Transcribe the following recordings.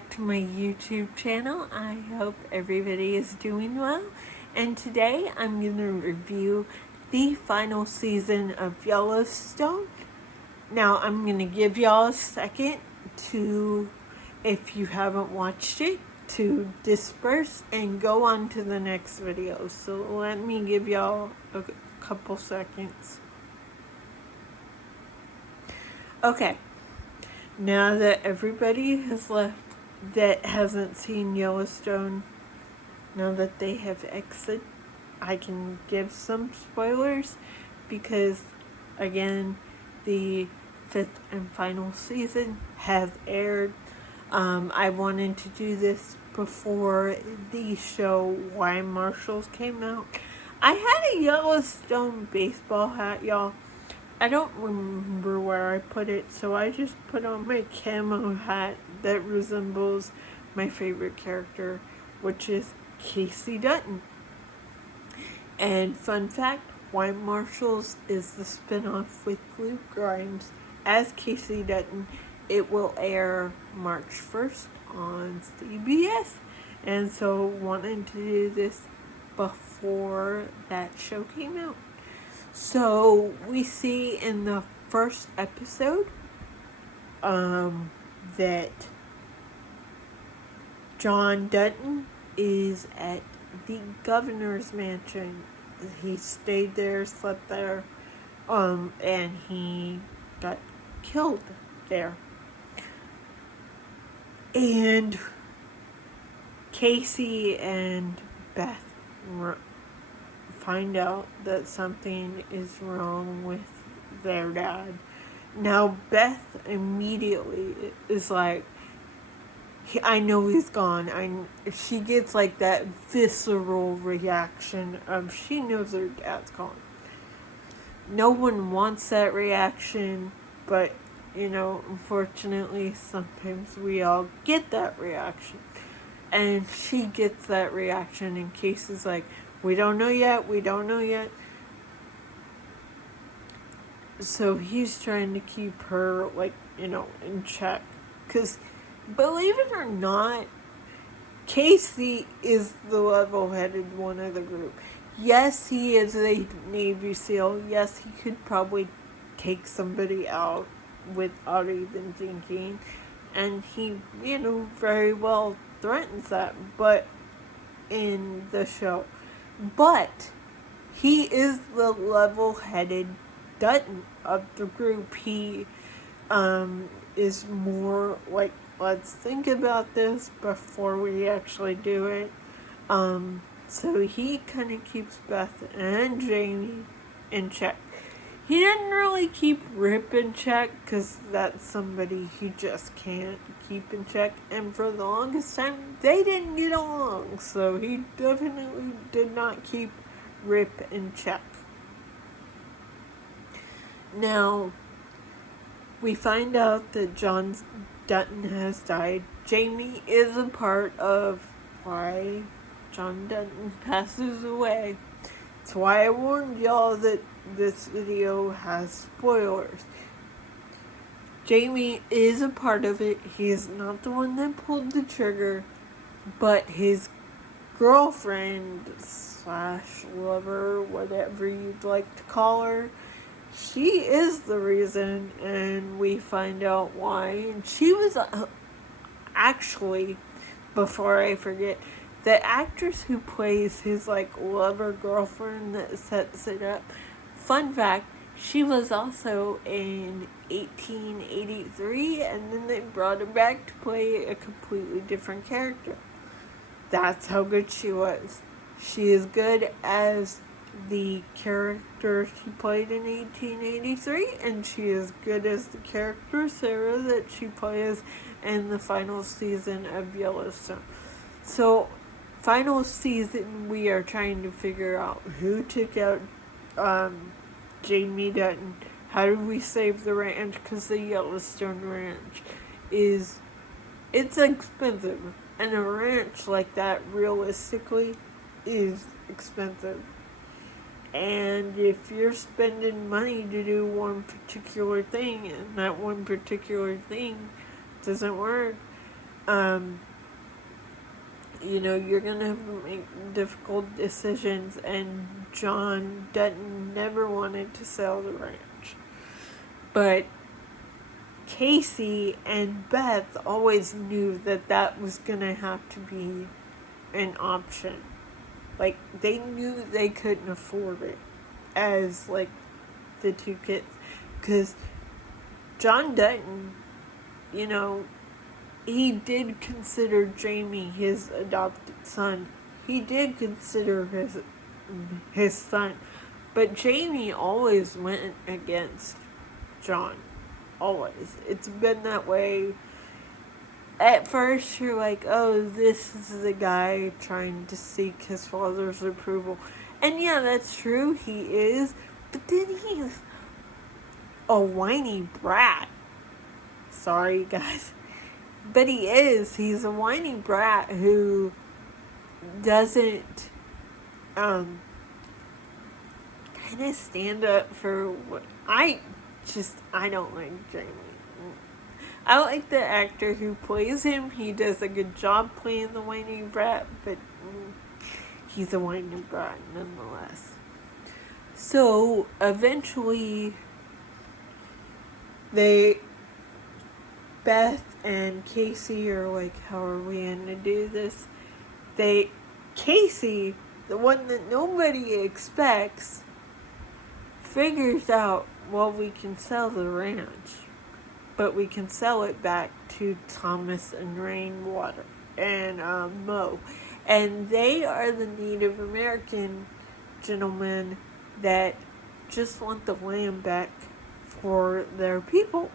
back to my YouTube channel. I hope everybody is doing well. And today I'm going to review the final season of Yellowstone. Now I'm going to give y'all a second to, if you haven't watched it, to disperse and go on to the next video. So let me give y'all a couple seconds. Okay. Now that everybody has left that hasn't seen Yellowstone, now that they have exited, I can give some spoilers because, again, the 5th and final season has aired. I wanted to do this before the show Marshals came out. I had a Yellowstone baseball hat, y'all. I don't remember where I put it, so I just put on my camo hat that resembles my favorite character, which is Casey Dutton. And fun fact, Marshals is the spinoff with Luke Grimes as Casey Dutton. It will air March 1st on CBS, and so wanted to do this before that show came out. So we see in the first episode that John Dutton is at the governor's mansion. He stayed there, slept there, and he got killed there. And Casey and Beth find out that something is wrong with their dad. Now Beth immediately is like, I know he's gone. She gets like that visceral reaction of she knows her dad's gone. No one wants that reaction, but unfortunately sometimes we all get that reaction. And she gets that reaction, and Casey's like, we don't know yet. So he's trying to keep her, in check. Because, believe it or not, Casey is the level-headed one of the group. Yes, he is a Navy SEAL. Yes, he could probably take somebody out without even thinking. And he, very well threatens that. But in the show. But he is the level-headed Dutton of the group. He is more like, let's think about this before we actually do it. So he kind of keeps Beth and Jamie in check. He didn't really keep Rip in check because that's somebody he just can't keep in check. And for the longest time, they didn't get along. So he definitely did not keep Rip in check. Now, we find out that John Dutton has died. Jamie is a part of why John Dutton passes away. That's why I warned y'all that this video has spoilers. Jamie is a part of it. He is not the one that pulled the trigger, but his girlfriend / lover, whatever you'd like to call her, she is the reason, and we find out why. And she was actually, before I forget, the actress who plays his lover girlfriend that sets it up. Fun fact, she was also in 1883, and then they brought her back to play a completely different character. That's how good she was. She is good as the character she played in 1883, and she is good as the character Sarah that she plays in the final season of Yellowstone. So, final season, we are trying to figure out who took out Jamie Dutton. How do we save the ranch? Because the Yellowstone ranch it's expensive. And a ranch like that, realistically, is expensive. And if you're spending money to do one particular thing, and that one particular thing doesn't work, You're going to have to make difficult decisions, and John Dutton never wanted to sell the ranch. But Casey and Beth always knew that was going to have to be an option. Like, they knew they couldn't afford it as, like, the two kids. Because John Dutton, he did consider Jamie his adopted son. He did consider his son. But Jamie always went against John. Always. It's been that way. At first, you're like, oh, this is the guy trying to seek his father's approval. And yeah, that's true, he is. But then he's a whiny brat. Sorry, guys. But he is. He's a whiny brat who doesn't kind of stand up for what I don't like Jamie. I like the actor who plays him. He does a good job playing the whiny brat, but he's a whiny brat nonetheless. So eventually, Beth and Casey are like, how are we going to do this? Casey, the one that nobody expects, figures out, well, we can sell the ranch, but we can sell it back to Thomas and Rainwater and Mo. And they are the Native American gentlemen that just want the land back for their people.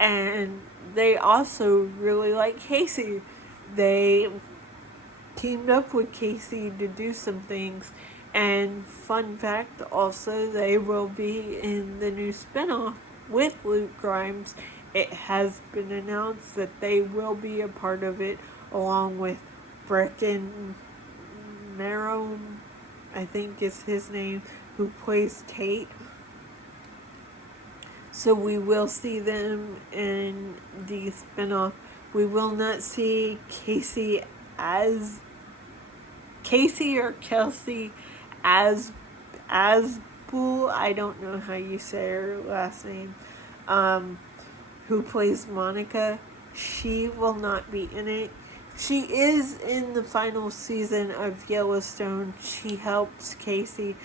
And they also really like Casey. They teamed up with Casey to do some things. And fun fact, also, they will be in the new spinoff with Luke Grimes. It has been announced that they will be a part of it, along with Brecken Marrow, I think is his name, who plays Tate. So we will see them in the spinoff. We will not see Casey or Kelsey Asbul, I don't know how you say her last name, who plays Monica. She will not be in it. She is in the final season of Yellowstone. She helps Casey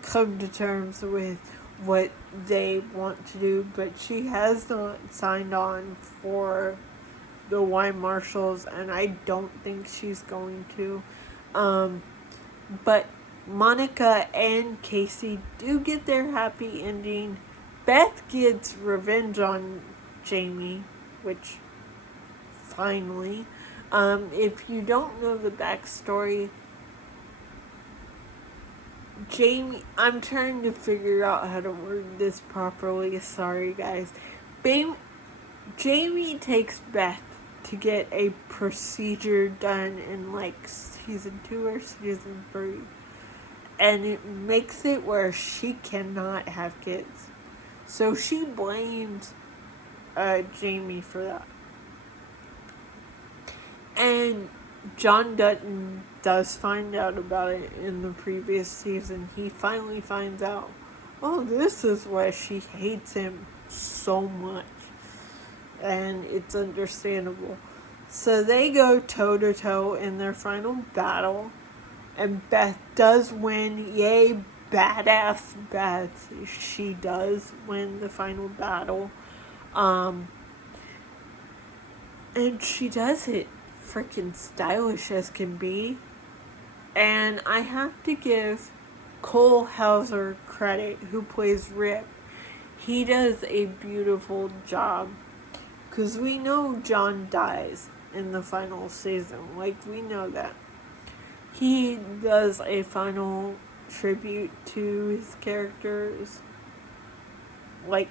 come to terms with what they want to do, but she has not signed on for the Marshals, and I don't think she's going to. But Monica and Casey do get their happy ending. Beth gets revenge on Jamie, which, finally. If you don't know the backstory, Jamie, I'm trying to figure out how to word this properly. Sorry, guys. Jamie takes Beth to get a procedure done in like season 2 or season 3. And it makes it where she cannot have kids. So she blames Jamie for that. And John Dutton does find out about it in the previous season. He finally finds out, oh, this is why she hates him so much. And it's understandable. So they go toe-to-toe in their final battle. And Beth does win. Yay, badass Beth. She does win the final battle. And she does it freaking stylish as can be. And I have to give Cole Hauser credit, who plays Rip. He does a beautiful job. Because we know John dies in the final season. Like, we know that. He does a final tribute to his characters. Like,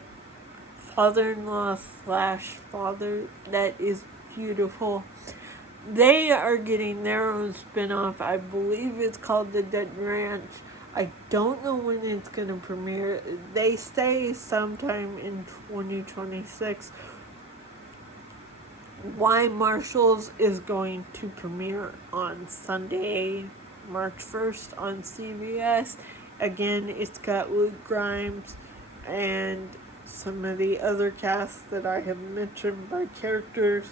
father-in-law / father. That is beautiful. They are getting their own spinoff. I believe it's called The Dutton Ranch. I don't know when it's going to premiere. They say sometime in 2026. Why Marshals is going to premiere on Sunday, March 1st on CBS. Again, it's got Luke Grimes and some of the other casts that I have mentioned by characters,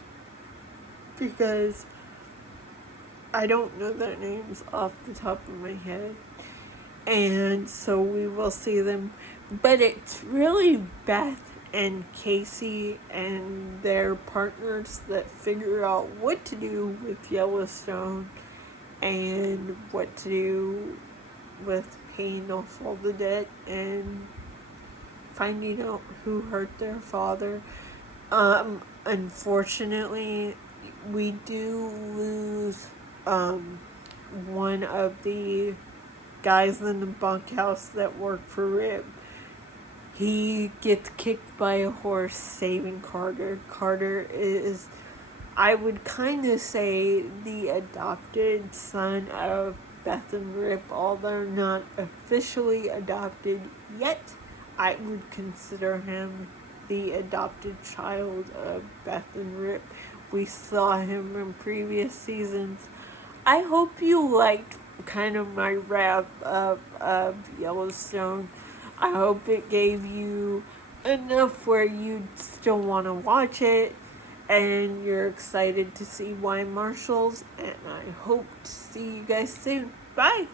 because I don't know their names off the top of my head. And so we will see them. But it's really Beth and Casey and their partners that figure out what to do with Yellowstone and what to do with paying off all the debt and finding out who hurt their father. Unfortunately, we do lose one of the guys in the bunkhouse that work for Rib. He gets kicked by a horse saving Carter. Carter is, I would kind of say, the adopted son of Beth and Rip, although not officially adopted yet. I would consider him the adopted child of Beth and Rip. We saw him in previous seasons. I hope you liked kind of my wrap up of Yellowstone. I hope it gave you enough where you still want to watch it and you're excited to see why Marshals, and I hope to see you guys soon. Bye!